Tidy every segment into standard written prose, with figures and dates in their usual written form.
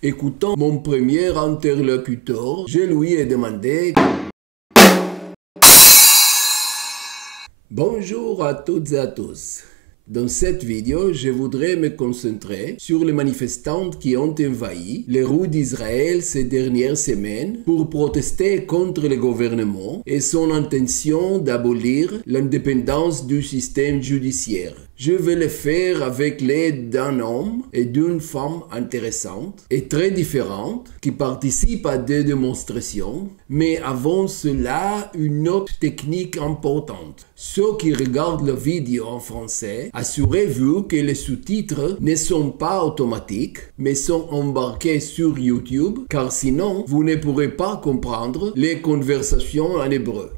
Écoutant mon premier interlocuteur, je lui ai demandé: Bonjour à toutes et à tous. Dans cette vidéo, je voudrais me concentrer sur les manifestants qui ont envahi les rues d'Israël ces dernières semaines pour protester contre le gouvernement et son intention d'abolir l'indépendance du système judiciaire. Je vais le faire avec l'aide d'un homme et d'une femme intéressantes et très différentes qui participent à des démonstrations, mais avant cela, une autre technique importante. Ceux qui regardent la vidéo en français, assurez-vous que les sous-titres ne sont pas automatiques, mais sont embarqués sur YouTube, car sinon, vous ne pourrez pas comprendre les conversations en hébreu.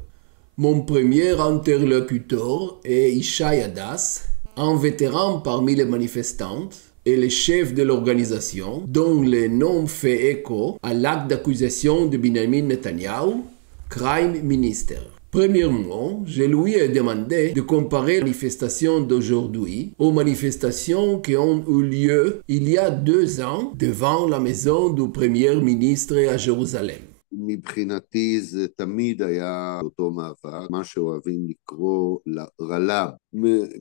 Mon premier interlocuteur est Ishai Adas, un vétéran parmi les manifestants et le chef de l'organisation, dont le nom fait écho à l'acte d'accusation de Benjamin Netanyahu, Crime Minister. Premièrement, je lui ai demandé de comparer les manifestations d'aujourd'hui aux manifestations qui ont eu lieu il y a 2 ans devant la maison du Premier ministre à Jérusalem. מבחינתי זה תמיד היה אותו מאבק, מה שאוהבים לקרוא רל"ב.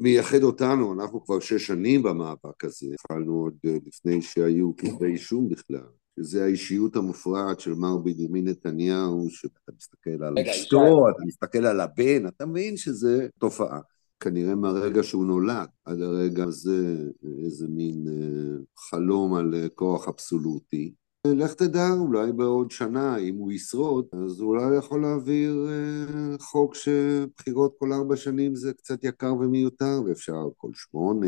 מייחד אותנו, אנחנו כבר 6 שנים במאבק הזה, התחלנו עוד לפני שהיו כתבי אישום בכלל. שזה האישיות המופרעת של מר בנימין נתניהו, שאתה מסתכל על אשתו, אתה מסתכל על הבן, אתה מבין שזה תופעה. כנראה מהרגע שהוא נולד, עד הרגע הזה איזה מין חלום על כוח אבסולוטי. לך תדע, אולי בעוד שנה, אם הוא ישרוד, אז אולי יכול להעביר חוק שבחירות כל 4 שנים זה קצת יקר ומיותר, ואפשר כל 8,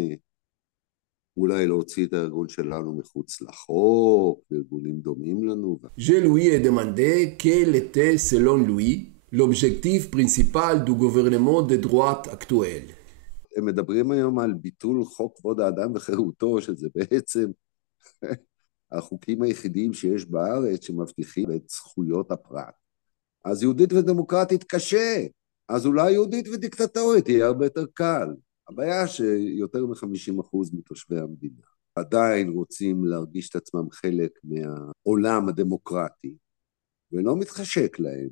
אולי להוציא את הארגון שלנו מחוץ לחוק, ארגונים דומים לנו. Je lui ai demandé quel était, selon lui, l'objectif principal du gouvernement de droite actuel. הם מדברים היום על ביטול חוק כבוד האדם וחירותו, שזה בעצם החוקים היחידים שיש בארץ שמבטיחים את זכויות הפרט. אז יהודית ודמוקרטית קשה, אז אולי יהודית ודיקטטורית יהיה הרבה יותר קל. הבעיה שיותר מ-50% מתושבי המדינה עדיין רוצים להרגיש את עצמם חלק מהעולם הדמוקרטי, ולא מתחשק להם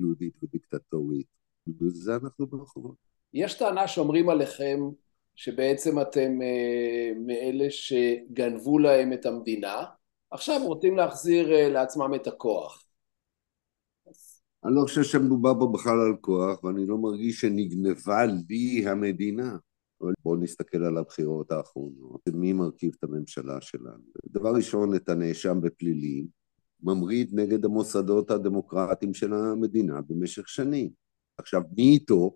יהודית ודיקטטורית, וזה אנחנו ברחובות. יש טענה שאומרים עליכם שבעצם אתם מאלה שגנבו להם את המדינה, עכשיו רוצים להחזיר לעצמם את הכוח. אני לא חושב שמדובר פה בכלל על כוח, ואני לא מרגיש שנגנבה לי המדינה. אבל בואו נסתכל על הבחירות האחרונות. מי מרכיב את הממשלה שלנו? דבר ראשון, את הנאשם בפלילים, ממריד נגד המוסדות הדמוקרטיים של המדינה במשך שנים. עכשיו, מי איתו?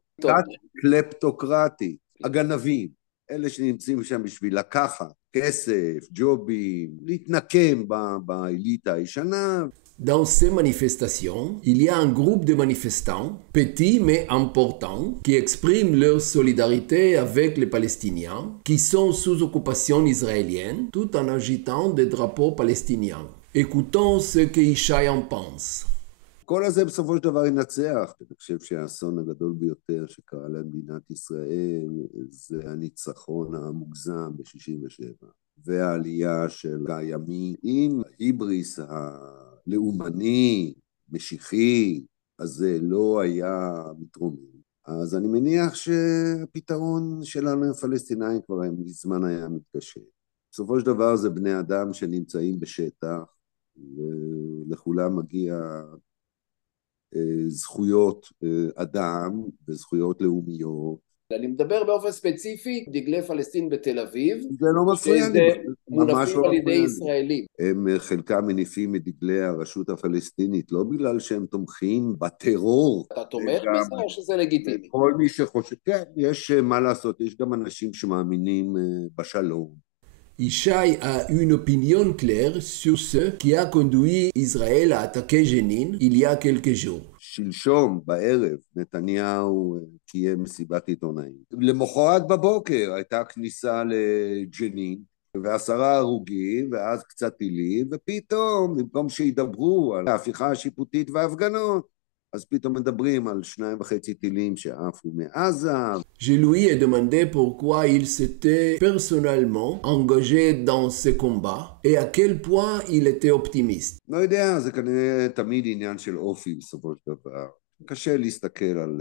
קלפטוקרטי, הגנבים, אלה שנמצאים שם בשביל לקחת כסף, ג'ובים, להתנקם באליטה הישנה. Dans ces manifestations, il y a un groupe de manifestants, petits mais importants, qui expriment leur solidarité avec les Palestiniens, qui sont sous occupation israélienne, tout en agitant des drapeaux palestiniens. Écoutons ce que Ishai en pense. כל הזה בסופו של דבר ינצח. אני חושב שהאסון הגדול ביותר שקרה למדינת ישראל זה הניצחון המוגזם ב-67, והעלייה של הימין עם היבריס לאומני, משיחי, אז זה לא היה מתרומם. אז אני מניח שהפתרון שלנו הפלסטינאים כבר מזמן היה מתקשה. בסופו של דבר זה בני אדם שנמצאים בשטח, ולכולם מגיע זכויות אדם וזכויות לאומיות. אני מדבר באופן ספציפי, דגלי פלסטין בתל אביב, זה לא מפריע לי, מונפים על ידי ישראלים. הם חלקם מניפים את דגלי הרשות הפלסטינית, לא בגלל שהם תומכים בטרור. אתה תומך בזה או שזה לגיטימי? כל מי שחושב, כן, יש מה לעשות, יש גם אנשים שמאמינים בשלום. Ishai a une opinion claire sur ce qui a conduit Israël à attaquer Jenin il y a quelques jours. שלשום בערב נתניהו קיים מסיבת עיתונאים. למחרת בבוקר הייתה כניסה לג'נין, ו10 הרוגים, ואז קצת טילים, ופתאום, במקום שידברו על ההפיכה השיפוטית וההפגנות, אז פתאום מדברים על 2.5 טילים שעפו מעזה. Je lui ai demandé pourquoi il s'était personnellement engagé dans ce combat et à quel point il était optimiste. לא יודע, זה כנראה תמיד עניין של אופי בסופו של דבר. קשה להסתכל על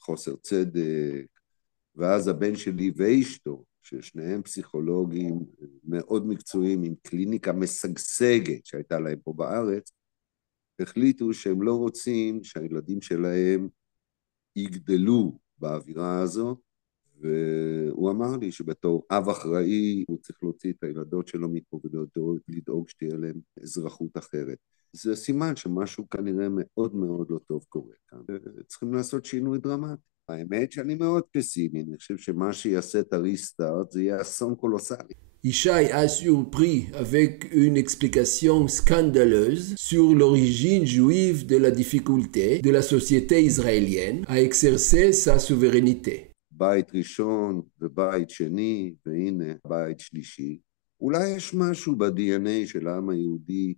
חוסר צדק, ואז הבן שלי ואשתו, ששניהם פסיכולוגים מאוד מקצועיים עם קליניקה משגשגת שהייתה להם פה בארץ, החליטו שהם לא רוצים שהילדים שלהם יגדלו באווירה הזו, והוא אמר לי שבתור אב אחראי הוא צריך להוציא את הילדות שלו מפה ולדאוג שתהיה להם אזרחות אחרת. זה סימן שמשהו כנראה מאוד מאוד לא טוב קורה כאן. צריכים לעשות שינוי דרמטי. האמת שאני מאוד פסימי, אני חושב שמה שיעשה את הריסטארט זה יהיה אסון קולוסלי. Ishaï a surpris avec une explication scandaleuse sur l'origine juive de la difficulté de la société israélienne à exercer sa souveraineté. בית ראשון ובית שני, והנה בית שלישי. אולי יש משהו ב-DNA של העם היהודי,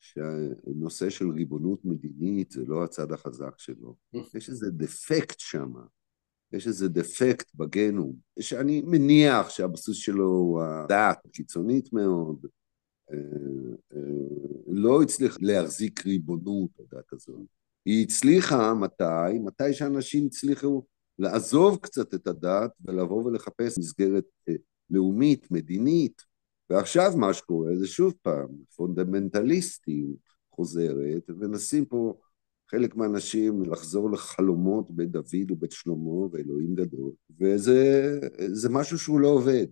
שהנושא של ריבונות מדינית זה לא הצד החזק שלו. יש איזה דפקט שם. יש איזה דפקט בגנום, שאני מניח שהבסיס שלו הוא הדעת קיצונית מאוד, לא הצליח להחזיק ריבונות הדת הזאת. היא הצליחה מתי שאנשים הצליחו לעזוב קצת את הדת ולבוא ולחפש מסגרת לאומית, מדינית, ועכשיו מה שקורה זה שוב פעם, פונדמנטליסטים חוזרת, ונשים פה חלק מהאנשים לחזור לחלומות בית דוד ובית שלמה ואלוהים גדול, וזה משהו שהוא לא עובד.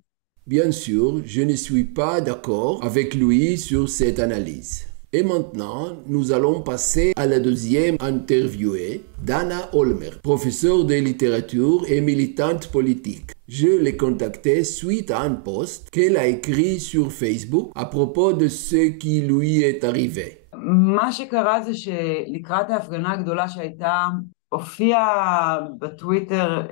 Bien sûr, je ne suis pas d'accord avec lui sur cette analyse. Et maintenant, nous allons passer à la deuxième interviewée, Dana Olmer, professeure de littérature et militante politique. Je l'ai contactée suite à un post qu'elle a écrit sur Facebook à propos de ce qui lui est arrivé. מה שקרה זה שלקראת ההפגנה הגדולה שהייתה, הופיע בטוויטר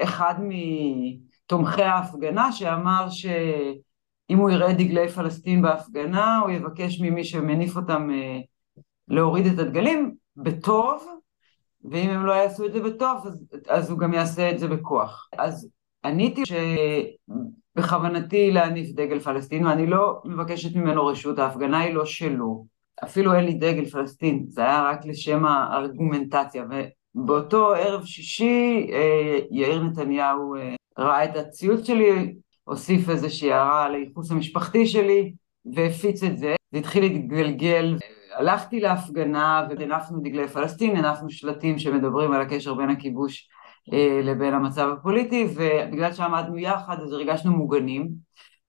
אחד מתומכי ההפגנה שאמר שאם הוא יראה דגלי פלסטין בהפגנה, הוא יבקש ממי שמניף אותם להוריד את הדגלים בטוב, ואם הם לא יעשו את זה בטוב, אז הוא גם יעשה את זה בכוח. אז עניתי בכוונתי להניף דגל פלסטין, ואני לא מבקשת ממנו רשות, ההפגנה היא לא שלו, אפילו אין לי דגל פלסטין, זה היה רק לשם הארגומנטציה, ובאותו ערב שישי יאיר נתניהו ראה את הציוץ שלי, הוסיף איזושהי הערה על הייחוס המשפחתי שלי, והפיץ את זה, זה התחיל להתגלגל, הלכתי להפגנה והנפנו דגלי פלסטין, הנפנו שלטים שמדברים על הקשר בין הכיבוש לבין המצב הפוליטי, ובגלל שעמדנו יחד אז הרגשנו מוגנים.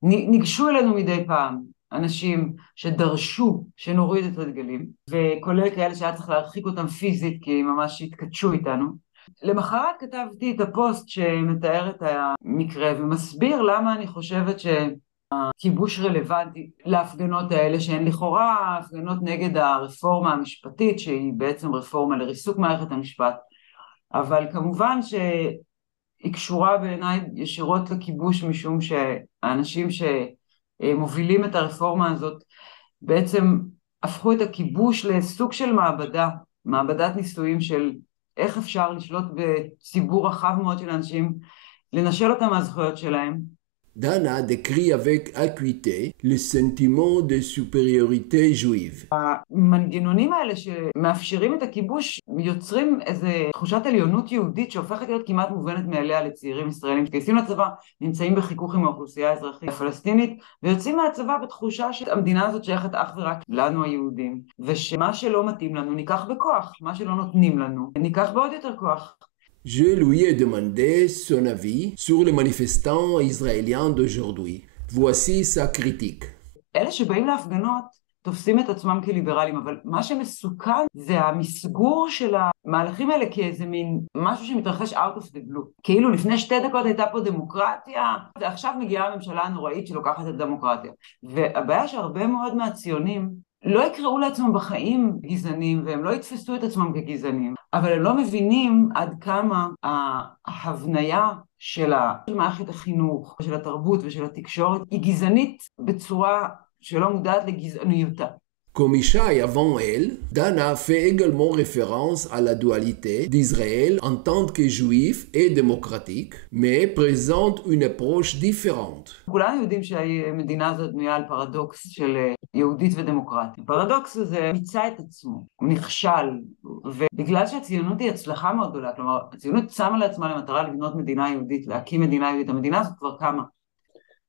ניגשו אלינו מדי פעם אנשים שדרשו שנוריד את הדגלים, וכולל כאלה שהיה צריך להרחיק אותם פיזית כי ממש התקדשו איתנו. למחרת כתבתי את הפוסט שמתאר את המקרה ומסביר למה אני חושבת שהכיבוש רלוונטי להפגנות האלה, שהן לכאורה הפגנות נגד הרפורמה המשפטית, שהיא בעצם רפורמה לריסוק מערכת המשפט, אבל כמובן שהיא קשורה בעיניי ישירות לכיבוש, משום שהאנשים שמובילים את הרפורמה הזאת בעצם הפכו את הכיבוש לסוג של מעבדת ניסויים של איך אפשר לשלוט בציבור רחב מאוד של אנשים, לנשל אותם מהזכויות שלהם. Dana décrit avec acuité le sentiment de supériorité juive. המנגנונים האלה שמאפשרים את הכיבוש יוצרים איזו תחושת עליונות יהודית שהופכת להיות כמעט מובנת מאליה לצעירים ישראלים שגייסים לצבא, נמצאים בחיכוך עם האוכלוסייה האזרחית הפלסטינית, ויוצאים מהצבא בתחושה שהמדינה הזאת שייכת אך ורק לנו היהודים, ושמה שלא מתאים לנו ניקח בכוח, מה שלא נותנים לנו ניקח בעוד יותר כוח. Je lui ai demandé son avis sur les manifestants israéliens d'aujourd'hui. Voici sa critique. אלה שבאים להפגנות תופסים את עצמם כליברלים, אבל מה שמסוכן זה המסגור של המהלכים האלה כאיזה מין משהו שמתרחש out of the blue. כאילו לפני 2 דקות הייתה פה דמוקרטיה, ועכשיו מגיעה הממשלה הנוראית שלוקחת את הדמוקרטיה. והבעיה שהרבה מאוד מהציונים לא יקראו לעצמם בחיים גזענים, והם לא יתפסו את עצמם כגזענים, אבל הם לא מבינים עד כמה ההבניה של מערכת החינוך, של התרבות ושל התקשורת, היא גזענית בצורה שלא מודעת לגזעניותה. Comme Ishaï avant elle, Dana fait également référence à la dualité d'Israël en tant que juif et démocratique, mais présente une approche différente. כולנו יודעים שהמדינה הזאת בנויה על פרדוקס של יהודית ודמוקרטית. הפרדוקס הזה מיצה את עצמו, הוא נכשל, ובגלל שהציונות היא הצלחה מאוד גדולה, כלומר, הציונות שמה לעצמה למטרה לבנות מדינה יהודית, להקים מדינה יהודית, המדינה הזאת כבר קמה.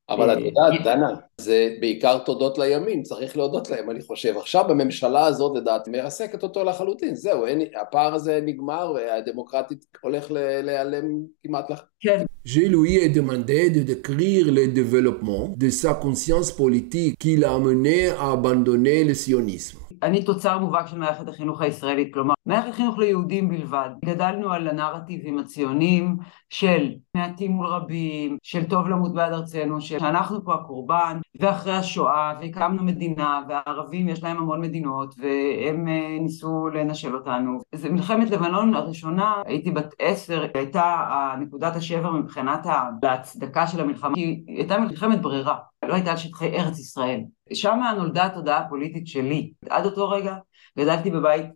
אבל את יודעת, דנה, זה בעיקר תודות לימין, צריך להודות להם, אני חושב. עכשיו בממשלה הזאת, לדעת, מרסקת אותו לחלוטין, זהו, הפער הזה נגמר, והדמוקרטית הולך להיעלם כמעט לך. כן. Je lui ai demandé de décrire le développement de sa conscience politique qui l'a amené à abandonner le sionisme. אני תוצר מובהק של מערכת החינוך הישראלית, כלומר, מערכת חינוך ליהודים בלבד. גדלנו על הנרטיבים הציוניים של מעטים מול רבים, של טוב למות בעד ארצנו, שאנחנו פה הקורבן, ואחרי השואה, והקמנו מדינה, והערבים יש להם המון מדינות, והם ניסו לנשל אותנו. זה מלחמת לבנון הראשונה, הייתי בת 10, הייתה נקודת השבר מבחינת ההצדקה של המלחמה, כי הייתה מלחמת ברירה, לא הייתה על שטחי ארץ ישראל. שם נולדה התודעה הפוליטית שלי. עד אותו רגע גדלתי בבית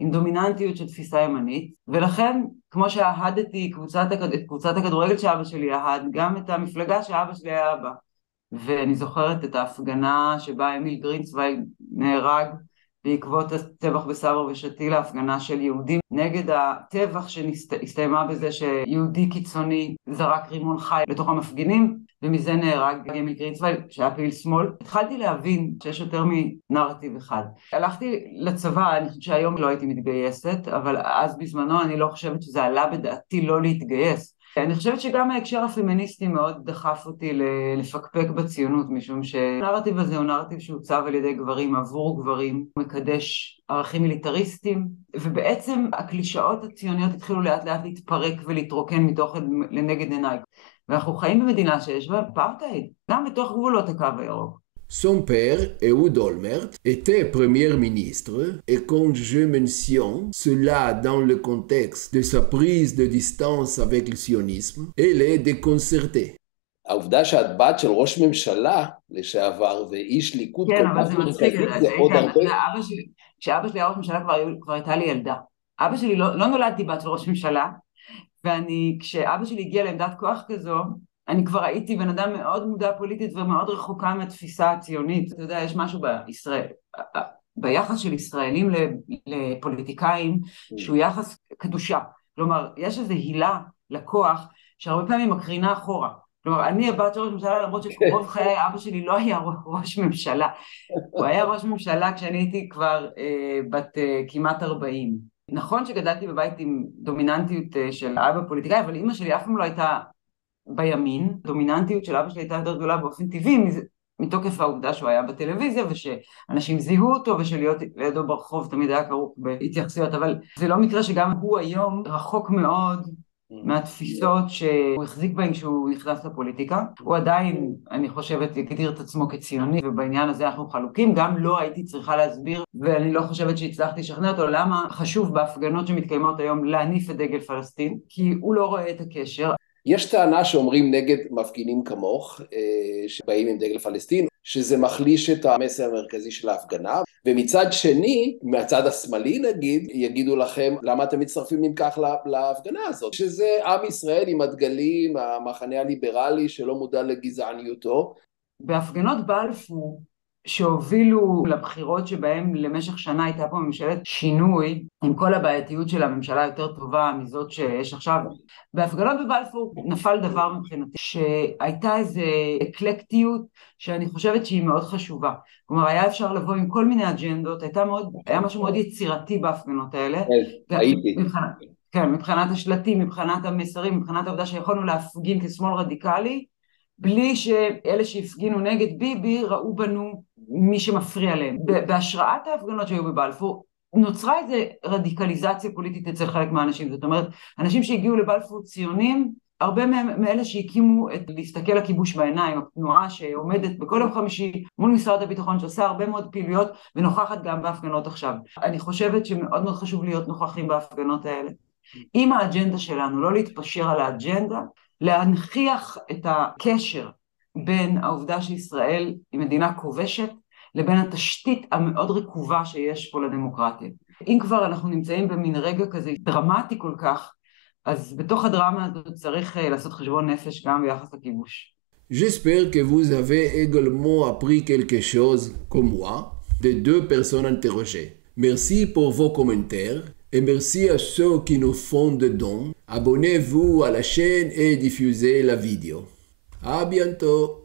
עם דומיננטיות של תפיסה ימנית, ולכן, כמו שאהדתי את קבוצת הכדורגל שאבא שלי אהד, גם את המפלגה שאבא שלי היה אבא. ואני זוכרת את ההפגנה שבה אמיל גרינצווייג נהרג בעקבות הטבח בסבר ושתילה, הפגנה של יהודים נגד הטבח שהסתיימה בזה שיהודי קיצוני זרק רימון חי לתוך המפגינים, ומזה נהרג אמיל גרינצווייג שהיה פעיל שמאל. התחלתי להבין שיש יותר מנרטיב אחד. הלכתי לצבא, אני חושבת שהיום לא הייתי מתגייסת, אבל אז בזמנו אני לא חושבת שזה עלה בדעתי לא להתגייס. אני חושבת שגם ההקשר הפמיניסטי מאוד דחף אותי לפקפק בציונות, משום שהנרטיב הזה הוא נרטיב שהוצב על ידי גברים עבור גברים, הוא מקדש ערכים מיליטריסטיים, ובעצם הקלישאות הציוניות התחילו לאט לאט להתפרק ולהתרוקן מתוך לנגד עיניי. ואנחנו חיים במדינה שיש בה אפרטהייד, גם בתוך גבולות הקו הירוק. Son père, Ehud Olmert, était premier ministre et quand je mentionne cela dans le contexte de sa prise de distance avec le sionisme, elle est déconcertée. העובדה שאת בת של ראש ממשלה לשעבר ואיש ליכוד כן, כל אבל כך זה מצחיק, זה עוד הרבה. כשאבא שלי היה ראש ממשלה כבר הייתה לי ילדה. אבא שלי לא נולדתי בת של ראש ממשלה, כשאבא שלי הגיע לעמדת כוח כזו, אני כבר הייתי בן אדם מאוד מודע פוליטית ומאוד רחוקה מהתפיסה הציונית. אתה יודע, יש משהו ביחס של ישראלים לפוליטיקאים שהוא יחס קדושה. כלומר, יש איזו הילה לכוח שהרבה פעמים מקרינה אחורה. כלומר, אני הבת של ראש ממשלה, למרות שרוב חיי אבא שלי לא היה ראש ממשלה. הוא היה ראש ממשלה כשאני הייתי כבר בת כמעט 40. נכון שגדלתי בבית עם דומיננטיות של אבא פוליטיקאי, אבל אמא שלי אף פעם לא הייתה בימין. דומיננטיות של אבא שלי הייתה יותר גדולה באופן טבעי, מתוקף העובדה שהוא היה בטלוויזיה, ושאנשים זיהו אותו, ושלהיות לידו ברחוב תמיד היה כרוך בהתייחסויות, אבל זה לא מקרה שגם הוא היום רחוק מאוד מהתפיסות שהוא החזיק בהן כשהוא נכנס לפוליטיקה. הוא עדיין, אני חושבת, יגדיר את עצמו כציוני, ובעניין הזה אנחנו חלוקים. גם לא הייתי צריכה להסביר, ואני לא חושבת שהצלחתי לשכנע אותו למה חשוב בהפגנות שמתקיימות היום להניף את דגל פלסטין, כי הוא לא רואה את הקשר. יש טענה שאומרים נגד מפגינים כמוך, שבאים עם דגל פלסטין, שזה מחליש את המסר המרכזי של ההפגנה, ומצד שני, מהצד השמאלי נגיד, יגידו לכם למה אתם מצטרפים אם כך להפגנה הזאת, שזה עם ישראל עם הדגלים, המחנה הליברלי שלא מודע לגזעניותו. בהפגנות בלפור שהובילו לבחירות שבהם למשך שנה הייתה פה ממשלת שינוי, עם כל הבעייתיות של הממשלה יותר טובה מזאת שיש עכשיו, בהפגנות בבלפור נפל דבר מבחינתי, שהייתה איזו אקלקטיות שאני חושבת שהיא מאוד חשובה. כלומר, היה אפשר לבוא עם כל מיני אג'נדות, היה משהו מאוד יצירתי בהפגנות האלה. הייתי. כן, מבחינת השלטים, מבחינת המסרים, מבחינת העובדה שיכולנו להפגין כשמאל רדיקלי, בלי שאלה שהפגינו נגד ביבי ראו בנו מי שמפריע להם. בהשראת ההפגנות שהיו בבלפור, נוצרה איזו רדיקליזציה פוליטית אצל חלק מהאנשים. זאת אומרת, אנשים שהגיעו לבלפור ציונים, הרבה מאלה שהקימו להסתכל לכיבוש בעיניים, התנועה שעומדת בכל יום חמישי מול משרד הביטחון, שעושה הרבה מאוד פעילויות ונוכחת גם בהפגנות עכשיו. אני חושבת שמאוד מאוד חשוב להיות נוכחים בהפגנות האלה. עם האג'נדה שלנו, לא להתפשר על האג'נדה, להנכיח את הקשר בין העובדה שישראל היא מדינה כובשת, לבין התשתית המאוד רקובה שיש פה לדמוקרטיה. אם כבר אנחנו נמצאים במין רגע כזה דרמטי כל כך, אז בתוך הדרמה הזאת צריך לעשות חשבון נפש גם ביחס לכיבוש. J'espère que vous avez également appris quelque chose, comme moi, des deux personnes interrogées. Merci pour vos commentaires et merci à ceux qui nous font des dons. Abonnez-vous à la chaîne et diffusez la vidéo. À bientôt!